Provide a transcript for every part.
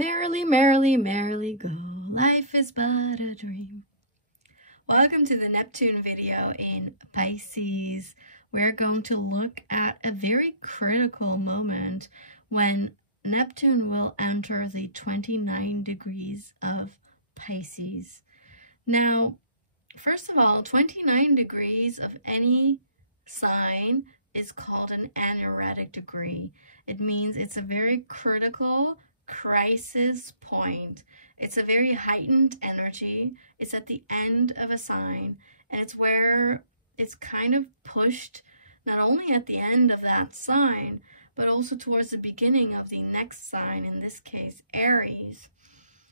Merrily, merrily, merrily go, life is but a dream. Welcome to the Neptune video in Pisces. We're going to look at a very critical moment when Neptune will enter the 29 degrees of Pisces. Now, first of all, 29 degrees of any sign is called an anaretic degree. It means it's a very critical crisis point. It's a very heightened energy. It's at the end of a sign, and it's where it's kind of pushed not only at the end of that sign, but also towards the beginning of the next sign, in this case, Aries.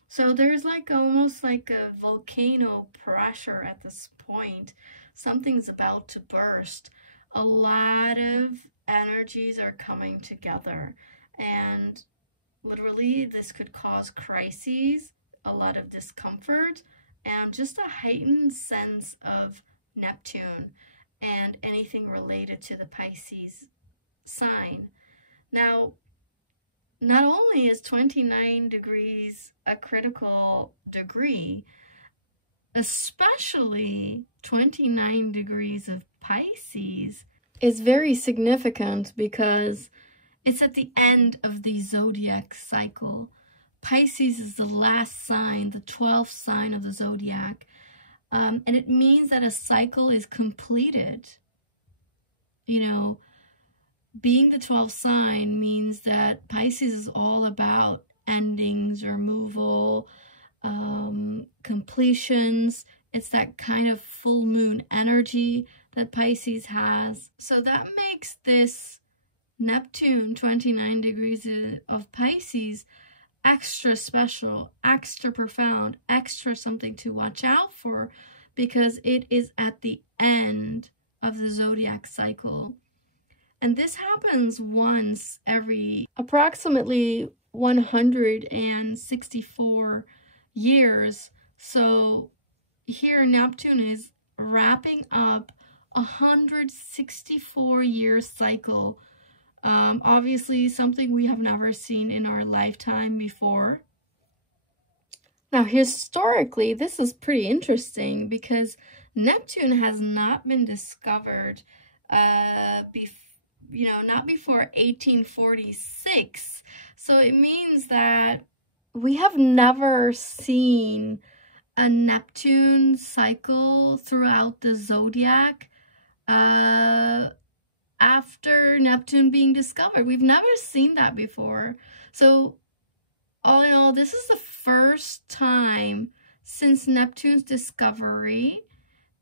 So there's like almost like a volcano pressure at this point. Something's about to burst. A lot of energies are coming together, and literally this could cause crises, a lot of discomfort, and just a heightened sense of Neptune and anything related to the Pisces sign. Now, not only is 29 degrees a critical degree, especially 29 degrees of Pisces is very significant because it's at the end of the zodiac cycle. Pisces is the last sign, the 12th sign of the zodiac, and it means that a cycle is completed. You know, being the 12th sign means that Pisces is all about endings, removal, completions. It's that kind of full moon energy that Pisces has. So that makes this Neptune 29 degrees of Pisces extra special, extra profound, extra something to watch out for, because it is at the end of the zodiac cycle. And this happens once every approximately 164 years. So here Neptune is wrapping up a 164-year cycle. Obviously something we have never seen in our lifetime before. Now, historically, this is pretty interesting because Neptune has not been discovered not before 1846. So it means that we have never seen a Neptune cycle throughout the zodiac after Neptune being discovered. We've never seen that before. So all in all, this is the first time since Neptune's discovery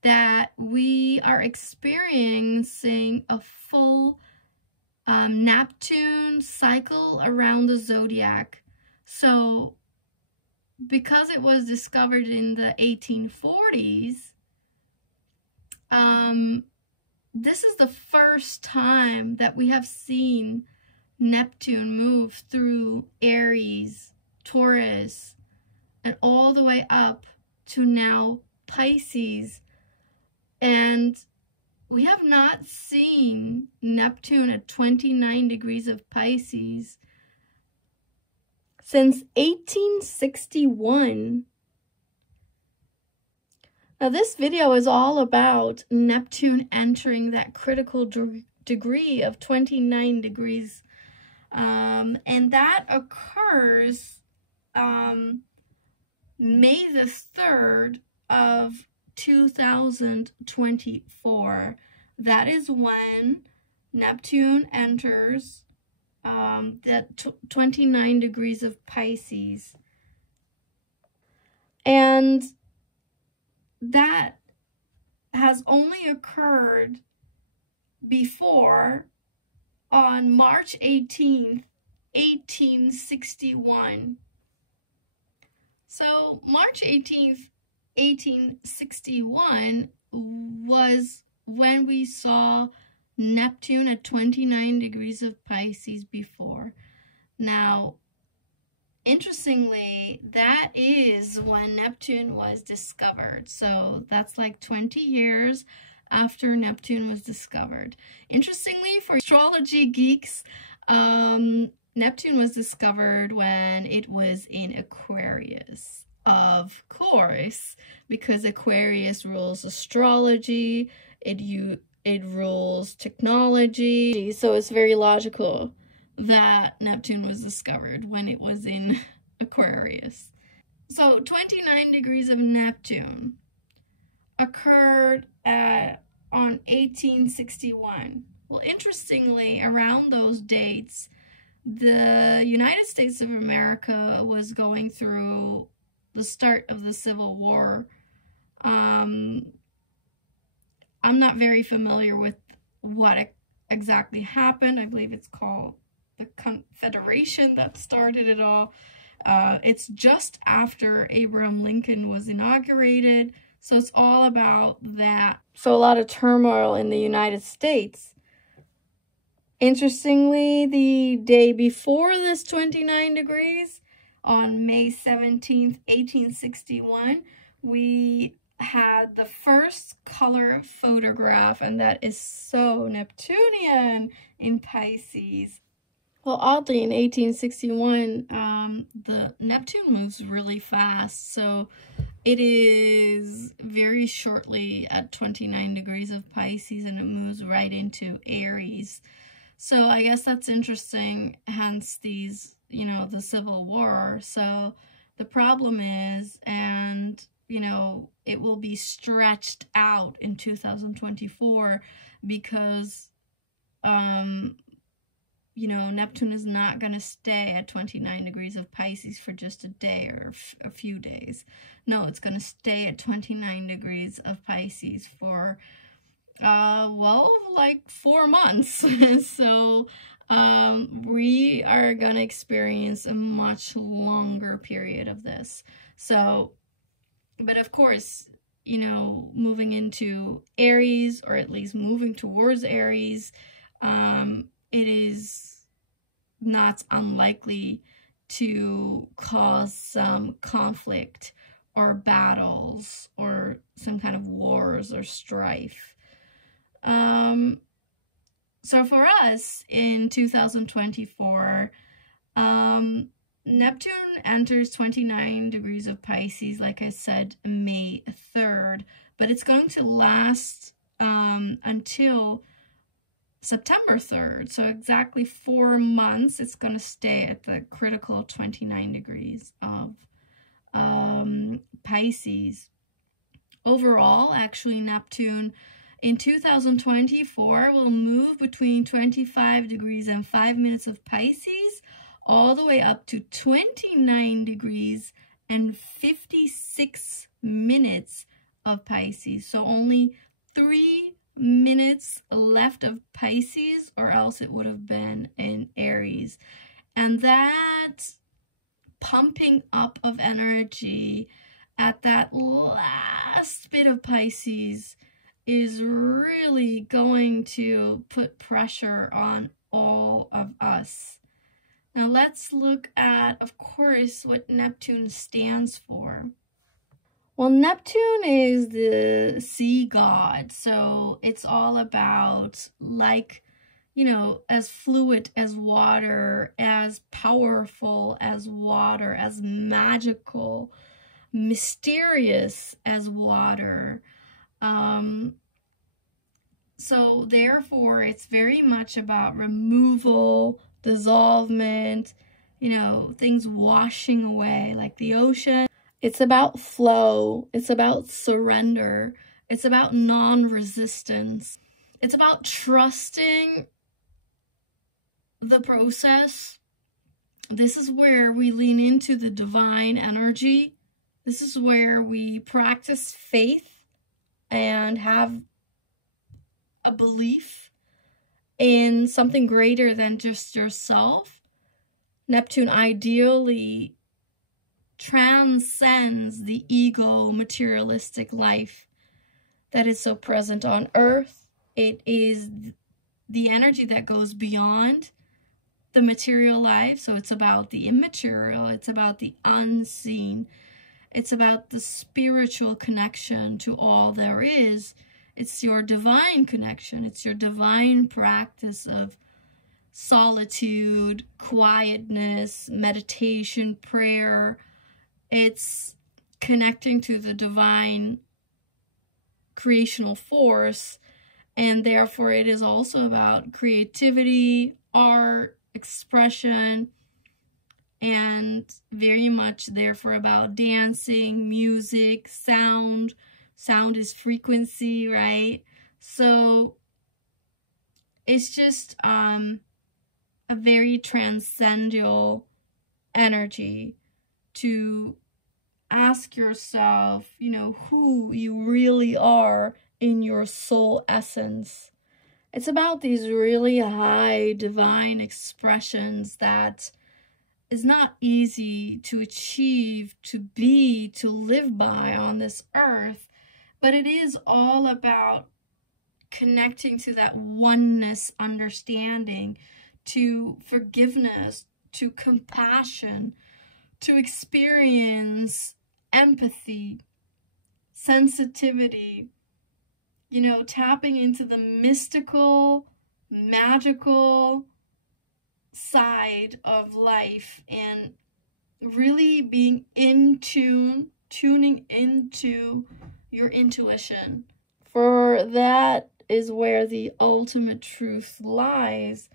that we are experiencing a full Neptune cycle around the zodiac. So because it was discovered in the 1840s, this is the first time that we have seen Neptune move through Aries, Taurus, and all the way up to now Pisces. And we have not seen Neptune at 29 degrees of Pisces since 1861. Now, this video is all about Neptune entering that critical degree of 29 degrees. And that occurs May the 3rd of 2024. That is when Neptune enters that 29 degrees of Pisces. And that has only occurred before on March 18th, 1861. So March 18th, 1861 was when we saw Neptune at 29 degrees of Pisces before. Now, interestingly, that is when Neptune was discovered. So that's like 20 years after Neptune was discovered. Interestingly, for astrology geeks, Neptune was discovered when it was in Aquarius, of course, because Aquarius rules astrology, it rules technology, so it's very logical that Neptune was discovered when it was in Aquarius. So 29 degrees of Neptune occurred on 1861. Well, interestingly, around those dates, the United States of America was going through the start of the Civil War. I'm not very familiar with what exactly happened. I believe it's called the Confederation that started it all. It's just after Abraham Lincoln was inaugurated, so it's all about that. So a lot of turmoil in the United States. Interestingly, the day before this 29 degrees, on May 17th, 1861, we had the first color photograph, and that is so Neptunian in Pisces. Well, oddly, in 1861, the Neptune moves really fast, so it is very shortly at 29 degrees of Pisces, and it moves right into Aries. So I guess that's interesting, hence these, the Civil War. So the problem is, and, it will be stretched out in 2024 because, Neptune is not going to stay at 29 degrees of Pisces for just a day or a few days. No, it's going to stay at 29 degrees of Pisces for, like 4 months. So we are going to experience a much longer period of this. So, but of course, moving into Aries, or at least moving towards Aries, it is not unlikely to cause some conflict or battles or some kind of wars or strife. So for us in 2024, Neptune enters 29 degrees of Pisces, like I said, May 3rd, but it's going to last until September 3rd, so exactly 4 months. It's going to stay at the critical 29 degrees of Pisces. Overall, actually, Neptune in 2024 will move between 25 degrees and 5 minutes of Pisces, all the way up to 29 degrees and 56 minutes of Pisces. So only 3 minutes left of Pisces, or else it would have been in Aries. And that pumping up of energy at that last bit of Pisces is really going to put pressure on all of us. Now let's look at, of course, what Neptune stands for. Well, Neptune is the sea god, so it's all about, like, as fluid as water, as powerful as water, as magical, mysterious as water. So therefore, it's very much about removal, dissolvement, things washing away, like the ocean. It's about flow. It's about surrender. It's about non-resistance. It's about trusting the process. This is where we lean into the divine energy. This is where we practice faith and have a belief in something greater than just yourself. Neptune ideally transcends the ego materialistic life that is so present on Earth. It is the energy that goes beyond the material life. So it's about the immaterial, it's about the unseen, it's about the spiritual connection to all there is. It's your divine connection, it's your divine practice of solitude, quietness, meditation, prayer. It's connecting to the divine creational force, and therefore it is also about creativity, art, expression, and very much therefore about dancing, music, sound. Sound is frequency, right? So it's just a very transcendental energy to ask yourself, you know, who you really are in your soul essence. It's about these really high divine expressions that is not easy to achieve, to be, to live by on this earth, but it is all about connecting to that oneness understanding, to forgiveness, to compassion, to experience empathy, sensitivity, you know, tapping into the mystical, magical side of life and really being in tune, tuning into your intuition. For that is where the ultimate truth lies.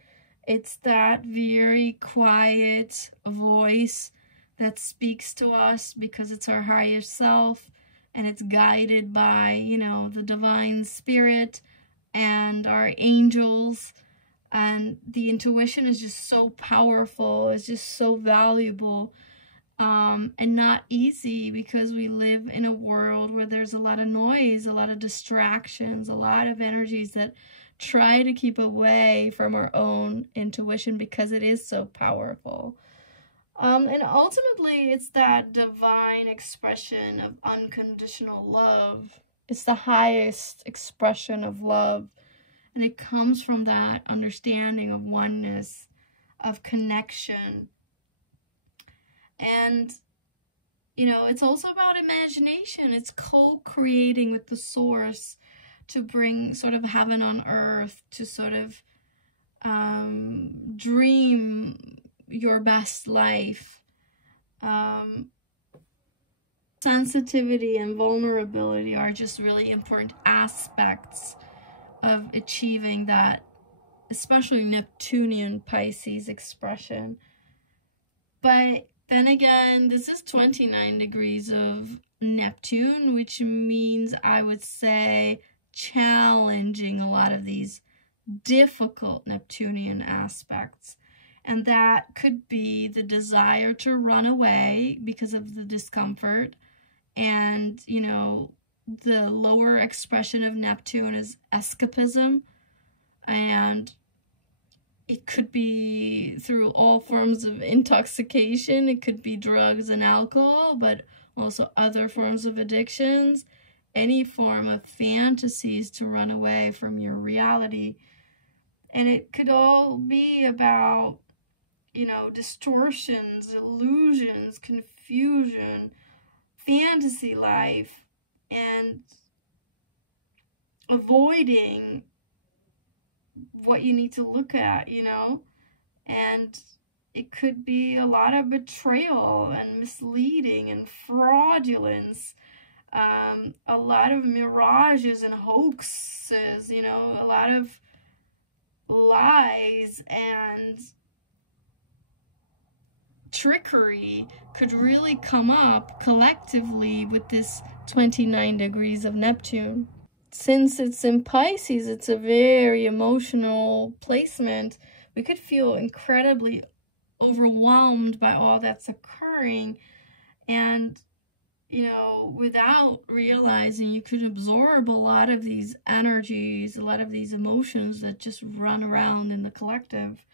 It's that very quiet voice that speaks to us because it's our higher self and it's guided by, you know, the divine spirit and our angels. And the intuition is just so powerful. It's just so valuable. And not easy because we live in a world where there's a lot of noise, a lot of distractions, a lot of energies that try to keep away from our own intuition because it is so powerful. And ultimately, it's that divine expression of unconditional love. It's the highest expression of love. And it comes from that understanding of oneness, of connection. And, you know, it's also about imagination. It's co-creating with the source to bring sort of heaven on earth, to sort of dream your best life. Sensitivity and vulnerability are just really important aspects of achieving that, especially Neptunian Pisces expression. But then again, this is 29 degrees of Neptune, which means I would say challenging a lot of these difficult Neptunian aspects. And that could be the desire to run away because of the discomfort. And, you know, the lower expression of Neptune is escapism. And it could be through all forms of intoxication. It could be drugs and alcohol, but also other forms of addictions. Any form of fantasies to run away from your reality. And it could all be about, you know, distortions, illusions, confusion, fantasy life, and avoiding what you need to look at, you know. And it could be a lot of betrayal and misleading and fraudulence, a lot of mirages and hoaxes, you know, a lot of lies and trickery could really come up collectively with this 29 degrees of Neptune. Since it's in Pisces, it's a very emotional placement. We could feel incredibly overwhelmed by all that's occurring, and, you know, without realizing, you could absorb a lot of these energies, a lot of these emotions that just run around in the collective.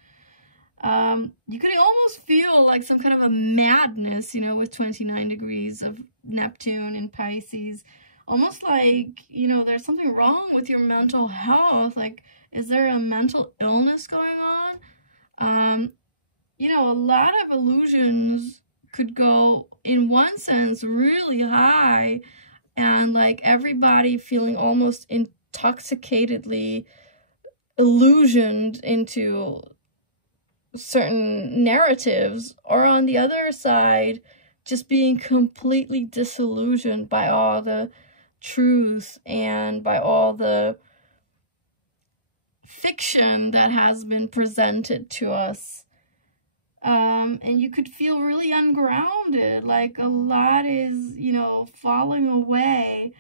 You could almost feel like some kind of a madness, you know, with 29 degrees of Neptune in Pisces. Almost like, you know, there's something wrong with your mental health. Like, is there a mental illness going on? You know, a lot of illusions could go, in one sense, really high, and like everybody feeling almost intoxicatedly illusioned into certain narratives, or on the other side, just being completely disillusioned by all the truth and by all the fiction that has been presented to us. And you could feel really ungrounded, like a lot is, you know, falling away.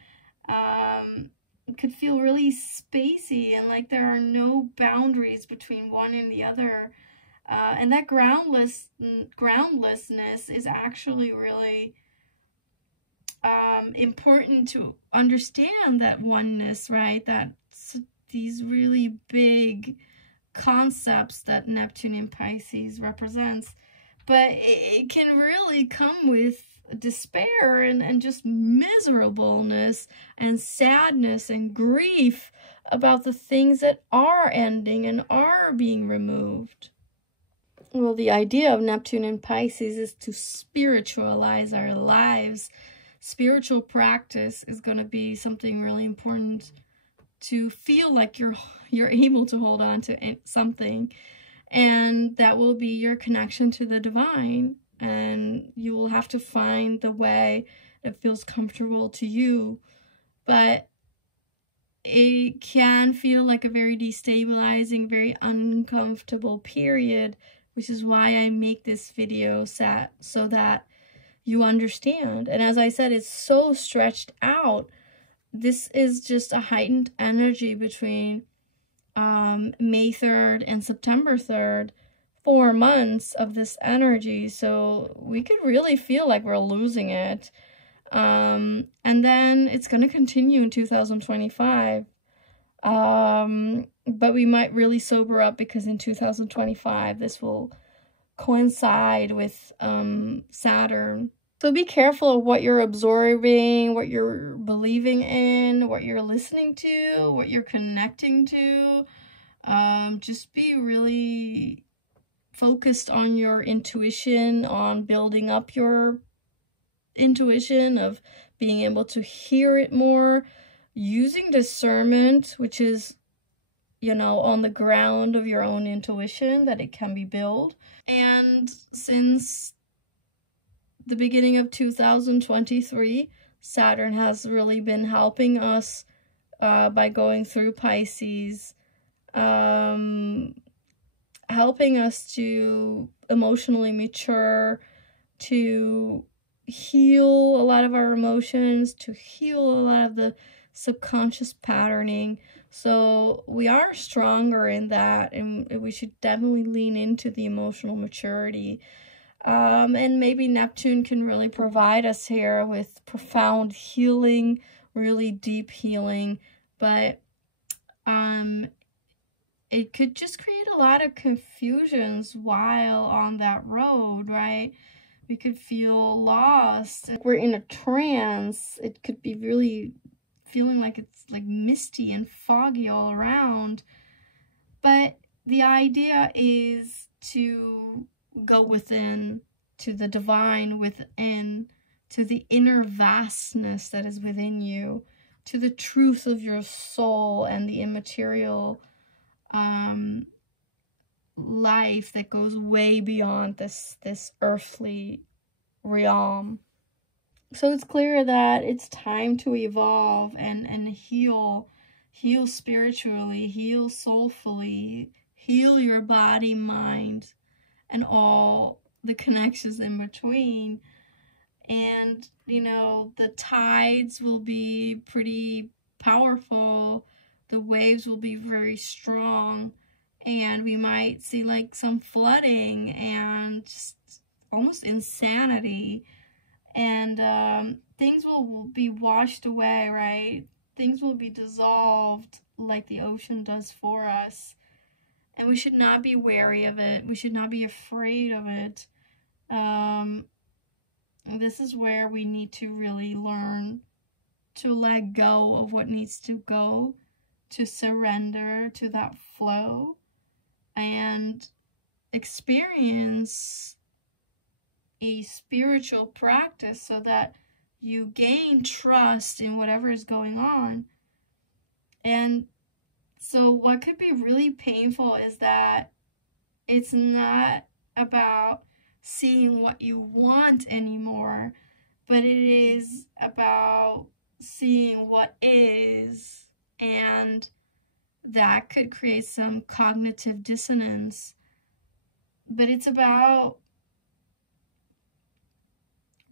It could feel really spacey and like there are no boundaries between one and the other. And that groundlessness is actually really important to understand, that oneness, right? That these really big concepts that Neptune in Pisces represents. But it can really come with despair and just miserableness and sadness and grief about the things that are ending and are being removed. Well, the idea of Neptune in Pisces is to spiritualize our lives. Spiritual practice is going to be something really important, to feel like you're able to hold on to something, and that will be your connection to the divine, and you will have to find the way that feels comfortable to you. But it can feel like a very destabilizing, very uncomfortable period, which is why I make this video so that you understand. And as I said, it's so stretched out. This is just a heightened energy between May 3rd and September 3rd, 4 months of this energy. So we could really feel like we're losing it. And then it's going to continue in 2025. But we might really sober up, because in 2025, this will coincide with Saturn. So be careful of what you're absorbing, what you're believing in, what you're listening to, what you're connecting to. Just be really focused on your intuition, on building up your intuition, of being able to hear it more, using discernment, which is, you know, on the ground of your own intuition, that it can be built. And since the beginning of 2023, Saturn has really been helping us by going through Pisces, helping us to emotionally mature, to heal a lot of our emotions, to heal a lot of the subconscious patterning. So we are stronger in that, and we should definitely lean into the emotional maturity. And maybe Neptune can really provide us here with profound healing, really deep healing, but it could just create a lot of confusions while on that road, right? We could feel lost. We're in a trance. It could be really feeling like it's like misty and foggy all around. But the idea is to go within, to the divine within, to the inner vastness that is within you, to the truth of your soul and the immaterial life that goes way beyond this earthly realm. So it's clear that it's time to evolve and heal spiritually, heal soulfully, heal your body, mind, and all the connections in between. And, you know, the tides will be pretty powerful. The waves will be very strong. And we might see like some flooding and just almost insanity. And things will be washed away, right? Things will be dissolved like the ocean does for us. And we should not be wary of it. We should not be afraid of it. This is where we need to really learn to let go of what needs to go, to surrender to that flow, and experience a spiritual practice so that you gain trust in whatever is going on. And so what could be really painful is that It's not about seeing what you want anymore, but it is about seeing what is, and that could create some cognitive dissonance. But it's about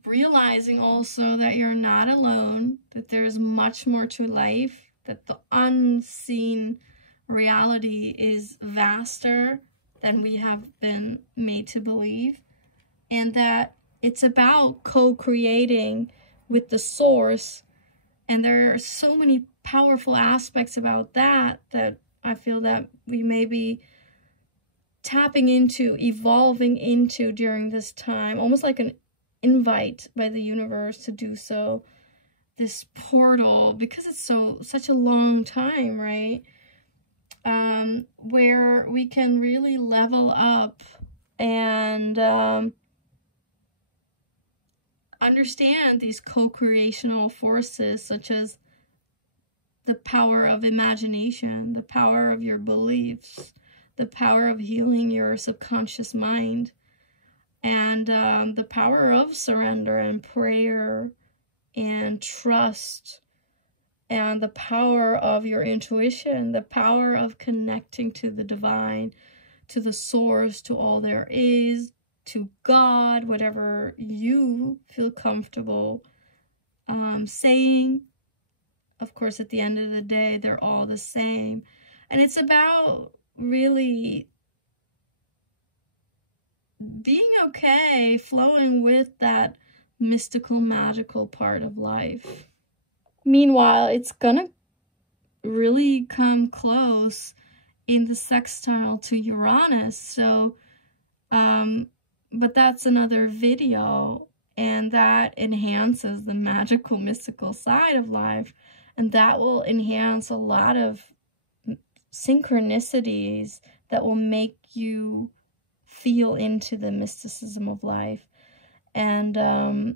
realizing also that you're not alone, that there's much more to life, that the unseen reality is vaster than we have been made to believe, and that it's about co-creating with the source. And there are so many powerful aspects about that I feel that we may be tapping into, evolving into during this time, almost like an invite by the universe to do so, this portal, because it's such a long time, right? Where we can really level up and understand these co-creational forces, such as the power of imagination, the power of your beliefs, the power of healing your subconscious mind, and the power of surrender and prayer and trust, and the power of your intuition, the power of connecting to the divine, to the source, to all there is, to God, whatever you feel comfortable saying. Of course, at the end of the day, they're all the same. And it's about really being okay, flowing with that mystical, magical part of life. Meanwhile, it's gonna really come close in the sextile to Uranus. So, but that's another video, and that enhances the magical, mystical side of life. And that will enhance a lot of synchronicities that will make you feel into the mysticism of life. And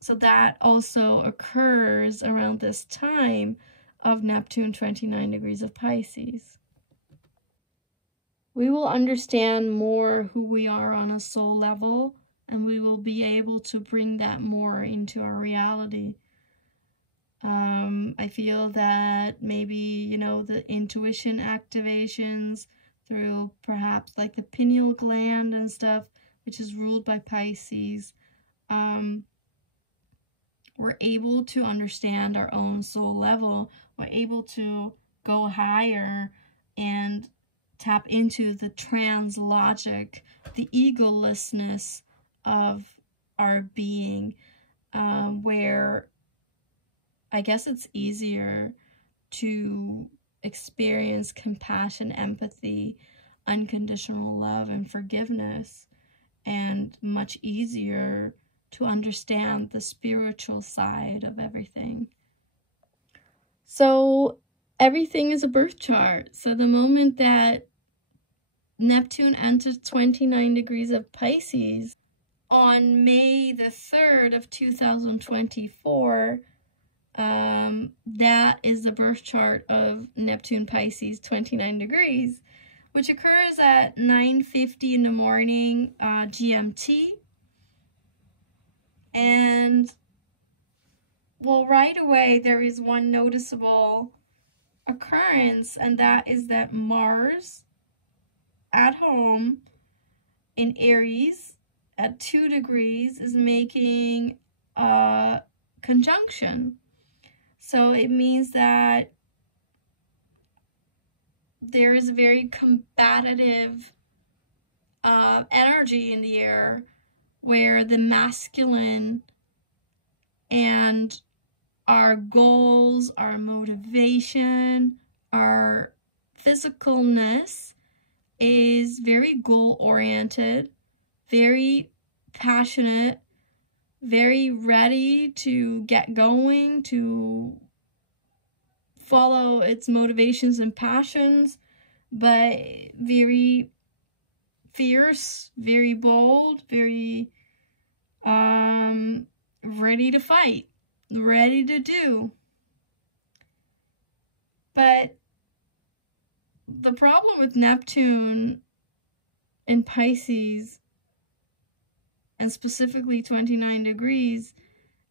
so that also occurs around this time of Neptune 29 degrees of Pisces. We will understand more who we are on a soul level, and we will be able to bring that more into our reality. I feel that maybe, you know, the intuition activations through perhaps like the pineal gland and stuff, which is ruled by Pisces, we're able to understand our own soul level. We're able to go higher and tap into the trans logic, the egolessness of our being, where I guess it's easier to experience compassion, empathy, unconditional love, and forgiveness, and much easier to understand the spiritual side of everything. So everything is a birth chart. So the moment that Neptune enters 29 degrees of Pisces on May the 3rd of 2024, that is the birth chart of Neptune Pisces 29 degrees, which occurs at 9:50 in the morning GMT. And, well, right away there is one noticeable occurrence, and that is that Mars at home in Aries at 2 degrees is making a conjunction. So it means that there is a very combative energy in the air, where the masculine and our goals, our motivation, our physicalness is very goal-oriented, very passionate, very ready to get going, to follow its motivations and passions, but very fierce, very bold, very ready to fight, ready to do. But the problem with Neptune in Pisces, and specifically 29 degrees,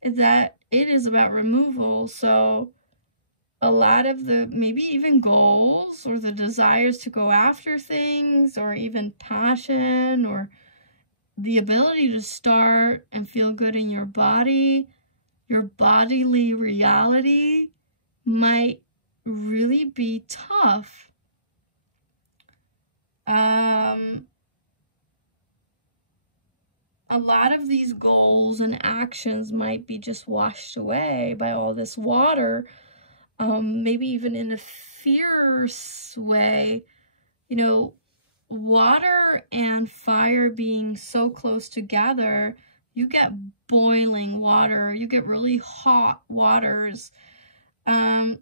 is that it is about removal. So a lot of the maybe even goals or the desires to go after things, or even passion, or the ability to start and feel good in your body, your bodily reality might really be tough. A lot of these goals and actions might be just washed away by all this water, maybe even in a fierce way. You know, water and fire being so close together, you get boiling water, you get really hot waters.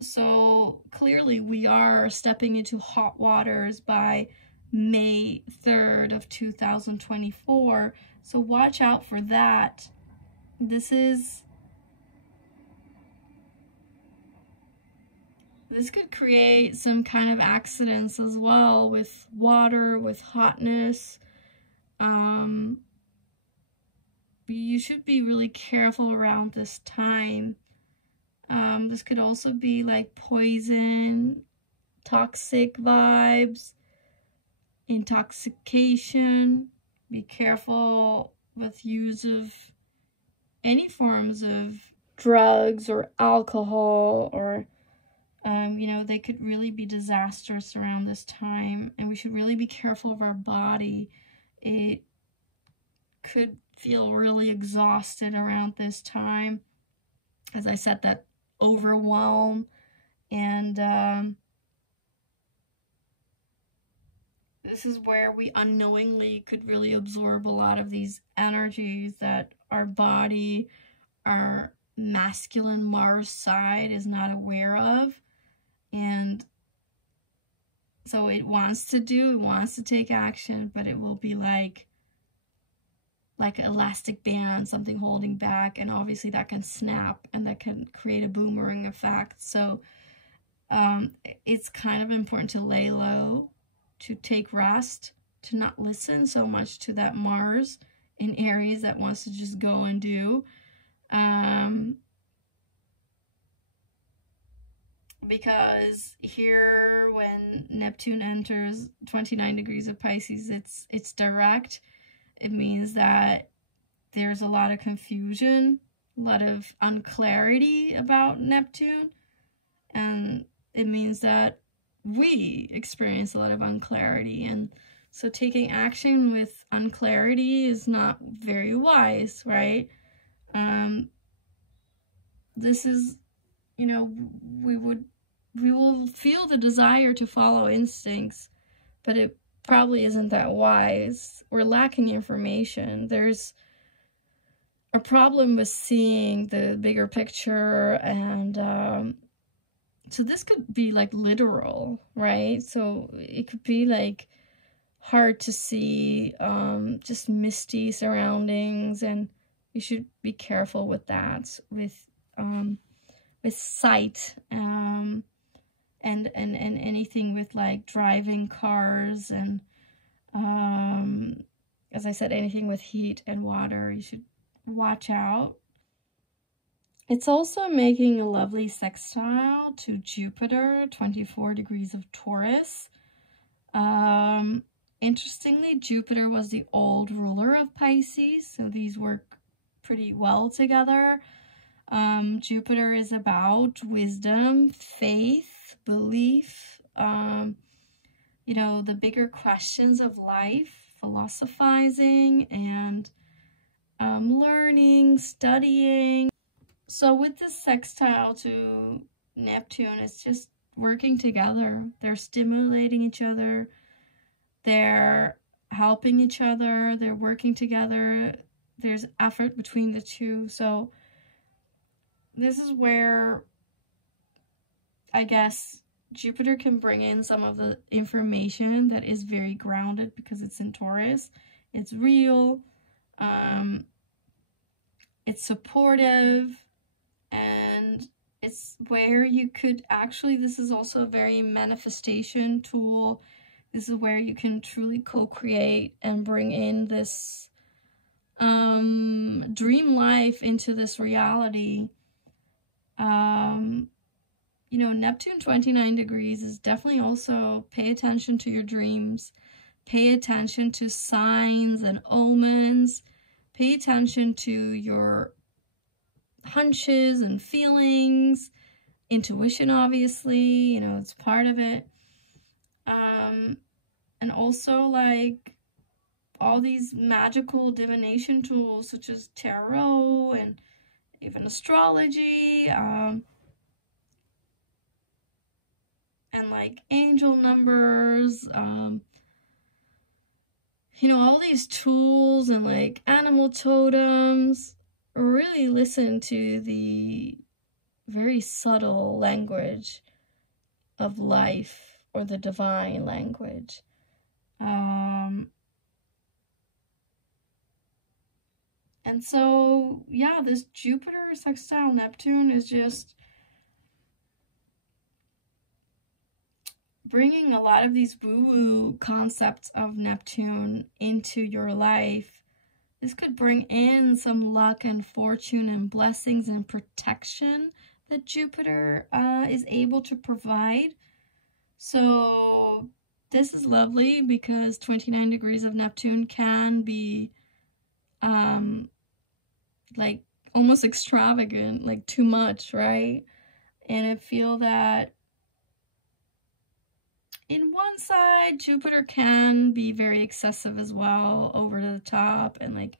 So clearly we are stepping into hot waters by May 3rd of 2024. So watch out for that. This could create some kind of accidents as well with water, with hotness. You should be really careful around this time. This could also be like poison, toxic vibes, intoxication. Be careful with use of any forms of drugs or alcohol, or you know, they could really be disastrous around this time, and we should really be careful of our body. It could feel really exhausted around this time. As I said, that overwhelm, and this is where we unknowingly could really absorb a lot of these energies that our body, our masculine Mars side, is not aware of. And so it wants to take action, but it will be like elastic band, something holding back, and obviously that can snap and that can create a boomerang effect. So it's kind of important to lay low, to take rest, to not listen so much to that Mars in Aries that wants to just go and do. Because here, when Neptune enters 29 degrees of Pisces, it's direct. It means that there's a lot of confusion, a lot of unclarity about Neptune, and it means that we experience a lot of unclarity, and so taking action with unclarity is not very wise, right? This is, you know, we will feel the desire to follow instincts, but it probably isn't that wise. We're lacking information. There's a problem with seeing the bigger picture, and so this could be like literal, right? So it could be like hard to see, just misty surroundings, and you should be careful with that, with sight, and anything with like driving cars, and as I said, anything with heat and water, you should watch out. It's also making a lovely sextile to Jupiter, 24 degrees of Taurus. Interestingly, Jupiter was the old ruler of Pisces, so these work pretty well together. Jupiter is about wisdom, faith, belief, you know, the bigger questions of life, philosophizing, and learning, studying. So with this sextile to Neptune, it's just working together. They're stimulating each other. They're helping each other. They're working together. There's effort between the two. So this is where, I guess, Jupiter can bring in some of the information that is very grounded because it's in Taurus. It's real. It's supportive. And it's where you could actually, this is also a very manifestation tool. This is where you can truly co-create and bring in this dream life into this reality. You know, Neptune 29 degrees is definitely also pay attention to your dreams, pay attention to signs and omens, pay attention to your hunches and feelings, intuition, obviously, you know, it's part of it. And also, like, all these magical divination tools such as tarot and even astrology, and like angel numbers, you know, all these tools and like animal totems. Really listen to the very subtle language of life, or the divine language. And so, yeah, this Jupiter sextile Neptune is just bringing a lot of these woo-woo concepts of Neptune into your life. This could bring in some luck and fortune and blessings and protection that Jupiter is able to provide. So this is lovely because 29 degrees of Neptune can be like almost extravagant, like too much, right? And I feel that in one side, Jupiter can be very excessive as well, over the top, and like,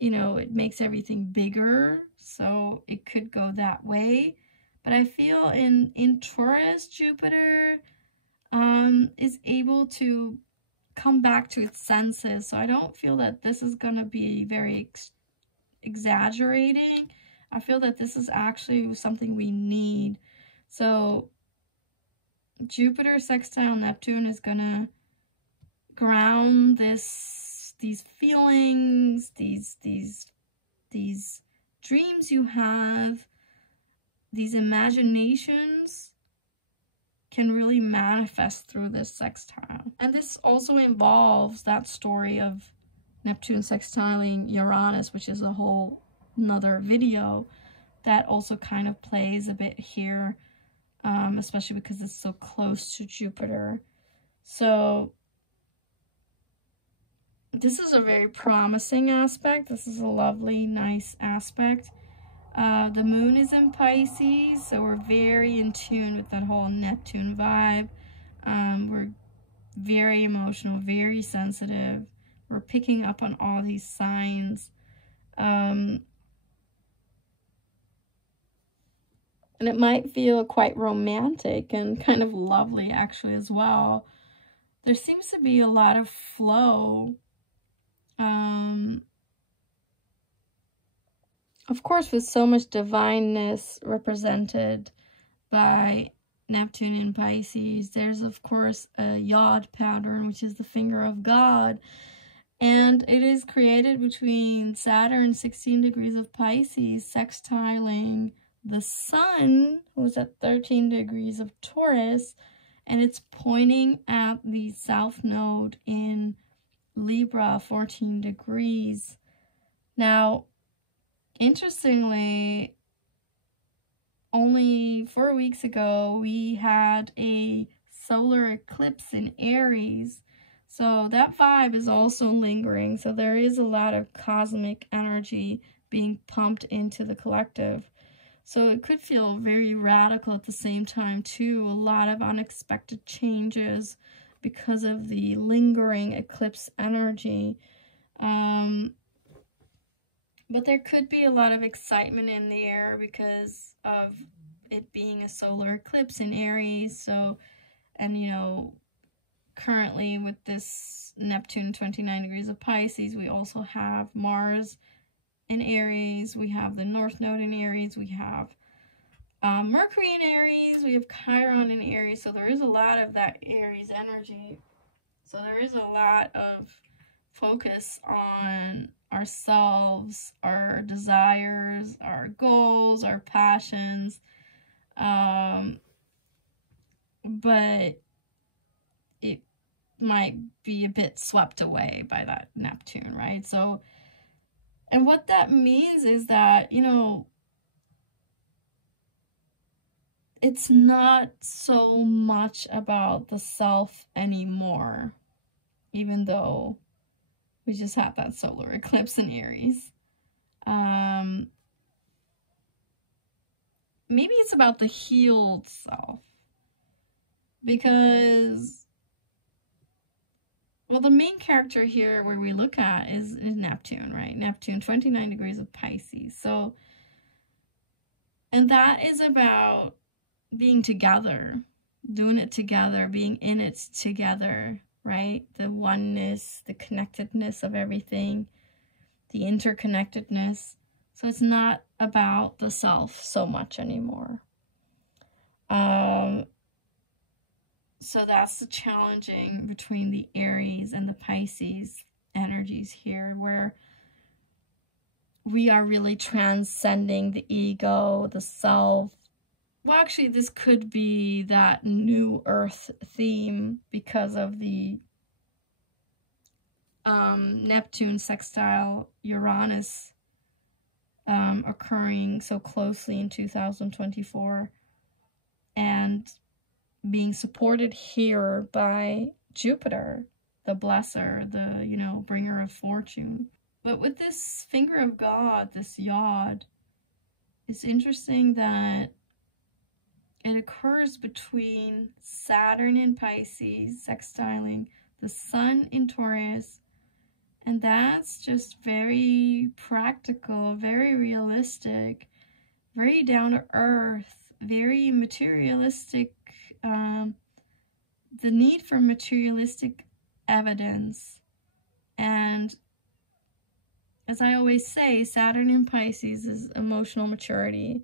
you know, it makes everything bigger, so it could go that way. But I feel in Taurus, Jupiter is able to come back to its senses, so I don't feel that this is going to be very exaggerating. I feel that this is actually something we need. So Jupiter sextile Neptune is gonna ground these feelings, these dreams you have, these imaginations can really manifest through this sextile. And this also involves that story of Neptune sextiling Uranus, which is a whole another video that also kind of plays a bit here, especially because it's so close to Jupiter. So this is a very promising aspect. This is a lovely, nice aspect. The moon is in Pisces, so we're very in tune with that whole Neptune vibe. We're very emotional, very sensitive. We're picking up on all these signs. And it might feel quite romantic and kind of lovely, actually, as well. There seems to be a lot of flow. Of course, with so much divineness represented by Neptune in Pisces, there's, of course, a yod pattern, which is the finger of God. And it is created between Saturn, 16 degrees of Pisces, sextiling the Sun, who's at 13 degrees of Taurus, and it's pointing at the South Node in Libra, 14 degrees. Now, interestingly, only 4 weeks ago, we had a solar eclipse in Aries. So that vibe is also lingering. So there is a lot of cosmic energy being pumped into the collective. So it could feel very radical at the same time too. A lot of unexpected changes because of the lingering eclipse energy. But there could be a lot of excitement in the air because of it being a solar eclipse in Aries. So, and you know, currently with this Neptune 29 degrees of Pisces, we also have Mars in Aries, we have the North Node in Aries, we have Mercury in Aries, we have Chiron in Aries, so there is a lot of that Aries energy. So there is a lot of focus on ourselves, our desires, our goals, our passions, but might be a bit swept away by that Neptune, right? So, and what that means is that, you know, it's not so much about the self anymore, even though we just had that solar eclipse in Aries. Maybe it's about the healed self, because, well, the main character here where we look at is Neptune, right? Neptune, 29 degrees of Pisces. So, and that is about being together, doing it together, being in it together, right? The oneness, the connectedness of everything, the interconnectedness. So it's not about the self so much anymore. So that's the challenging between the Aries and the Pisces energies here, where we are really transcending the ego, the self. Well, actually, this could be that new Earth theme because of the Neptune sextile Uranus occurring so closely in 2024 and being supported here by Jupiter, the blesser, the, you know, bringer of fortune. But with this finger of God, this yod, it's interesting that it occurs between Saturn in Pisces, sextiling the Sun in Taurus, and that's just very practical, very realistic, very down to earth, very materialistic, the need for materialistic evidence. And as I always say, Saturn in Pisces is emotional maturity.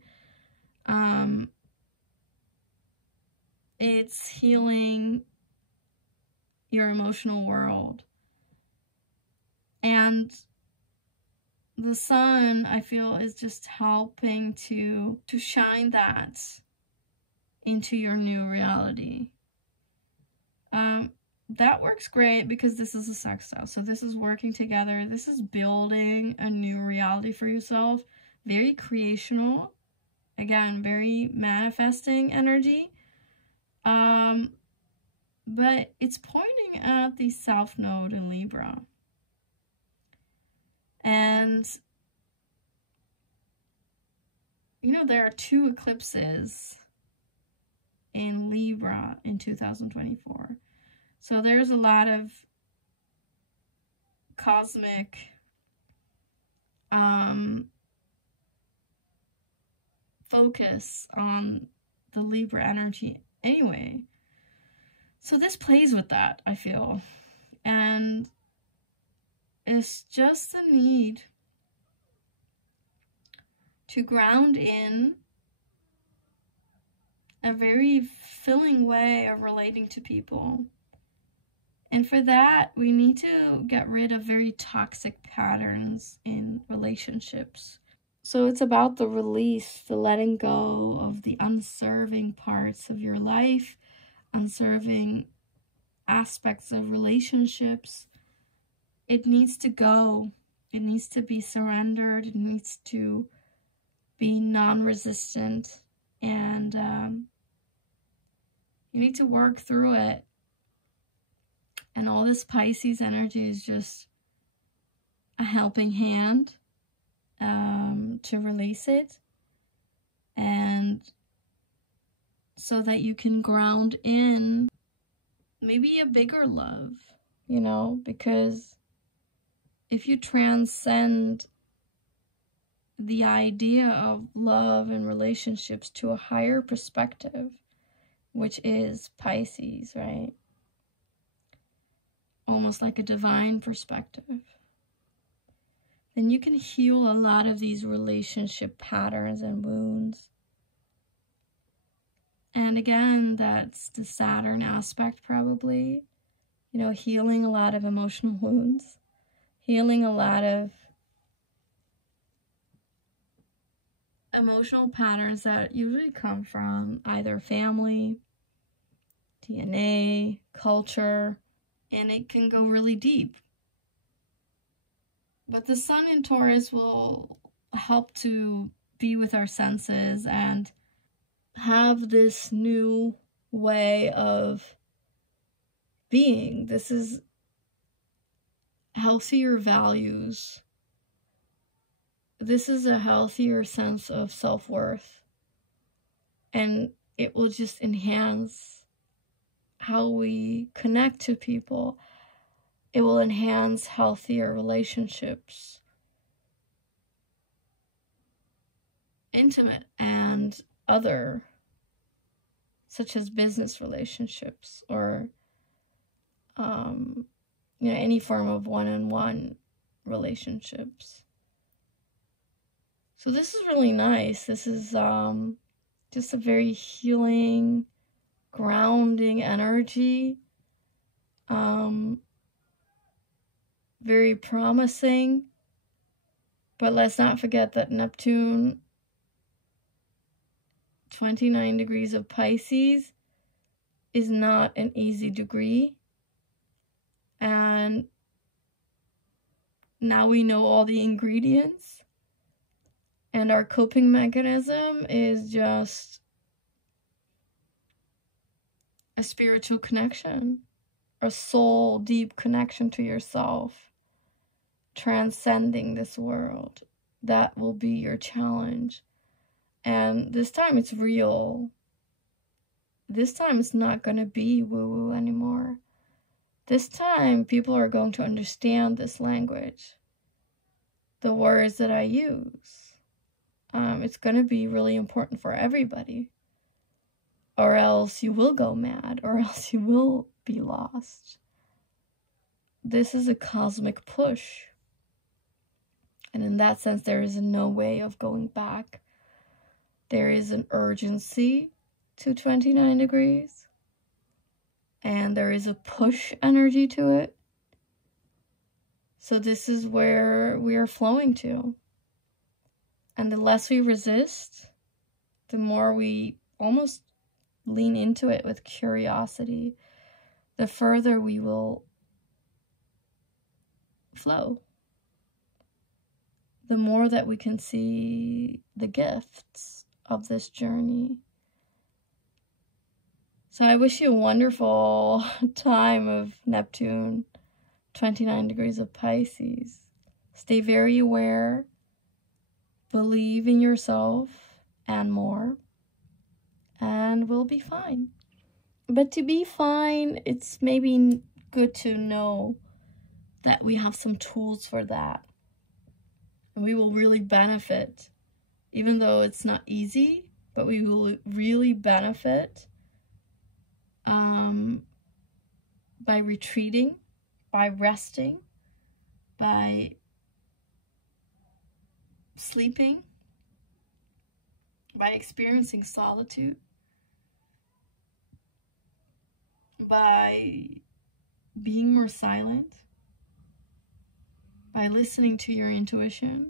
It's healing your emotional world. And the sun, I feel, is just helping to shine that into your new reality. That works great because this is a sextile. So this is working together. This is building a new reality for yourself. Very creational. Again, very manifesting energy. But it's pointing at the South Node in Libra. And, you know, there are 2 eclipses in Libra in 2024. So there's a lot of cosmic focus on the Libra energy anyway. So this plays with that, I feel. And it's just the need to ground in a very filling way of relating to people. And for that, we need to get rid of very toxic patterns in relationships. So it's about the release, the letting go of the unserving parts of your life, unserving aspects of relationships. It needs to go. It needs to be surrendered. It needs to be non-resistant. And you need to work through it. And all this Pisces energy is just a helping hand to release it. And so that you can ground in maybe a bigger love, you know, because if you transcend the idea of love and relationships to a higher perspective, which is Pisces, right? Almost like a divine perspective, then you can heal a lot of these relationship patterns and wounds. And again, that's the Saturn aspect probably, you know, healing a lot of emotional wounds, healing a lot of emotional patterns that usually come from either family, DNA, culture, and it can go really deep. But the sun in Taurus will help to be with our senses and have this new way of being. This is healthier values. This is a healthier sense of self-worth. And it will just enhance how we connect to people. It will enhance healthier relationships, intimate and other, such as business relationships or any form of one-on-one relationships. So this is really nice. This is just a very healing, grounding energy. Very promising. But let's not forget that Neptune, 29 degrees of Pisces, is not an easy degree. And now we know all the ingredients. And our coping mechanism is just a spiritual connection, a soul deep connection to yourself, transcending this world. That will be your challenge. And this time it's real. This time it's not going to be woo-woo anymore. This time people are going to understand this language, the words that I use. It's going to be really important for everybody, or else you will go mad, or else you will be lost. This is a cosmic push. And in that sense, there is no way of going back. There is an urgency to 29 degrees. And there is a push energy to it. So this is where we are flowing to. And the less we resist, the more we almost lean into it with curiosity, the further we will flow. The more that we can see the gifts of this journey. So I wish you a wonderful time of Neptune, 29 degrees of Pisces. Stay very aware. Believe in yourself and more. And we'll be fine. But to be fine, it's maybe good to know that we have some tools for that. And we will really benefit, even though it's not easy, but we will really benefit by retreating, by resting, by sleeping, by experiencing solitude, by being more silent, by listening to your intuition,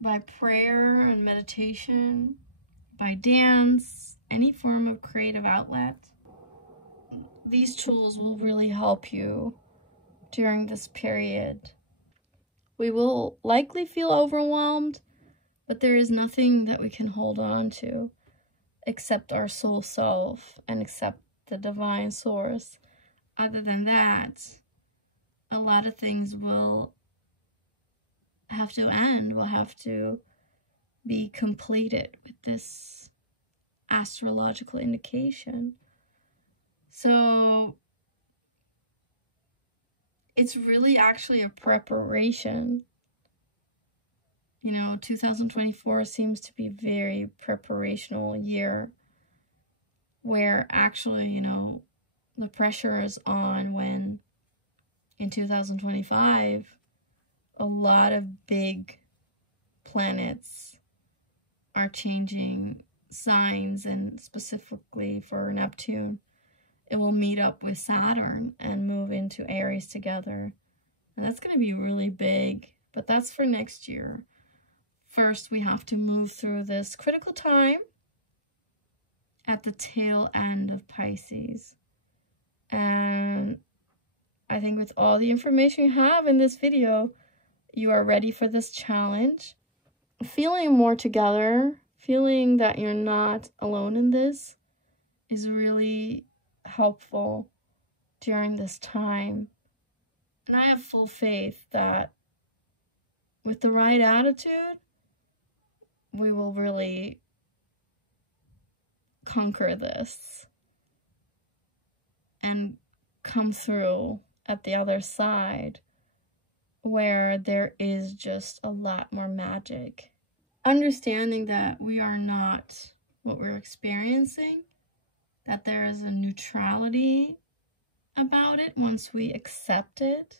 by prayer and meditation, by dance, any form of creative outlet. These tools will really help you during this period. We will likely feel overwhelmed, but there is nothing that we can hold on to except our soul self and except the divine source. Other than that, a lot of things will have to end, will have to be completed with this astrological indication. So it's really actually a preparation. 2024 seems to be a very preparational year where actually, the pressure is on when in 2025, a lot of big planets are changing signs, and specifically for Neptune, it will meet up with Saturn and move into Aries together. And that's going to be really big, but that's for next year. First, we have to move through this critical time at the tail end of Pisces. And I think with all the information you have in this video, you are ready for this challenge. Feeling more together, feeling that you're not alone in this is really helpful during this time. And I have full faith that with the right attitude, we will really conquer this and come through at the other side where there is just a lot more magic. Understanding that we are not what we're experiencing, that there is a neutrality about it once we accept it.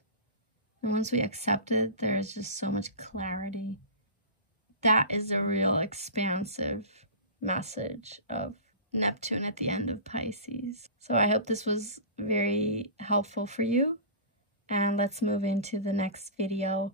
And once we accept it, there is just so much clarity. That is a real expansive message of Neptune at the end of Pisces. So I hope this was very helpful for you. And let's move into the next video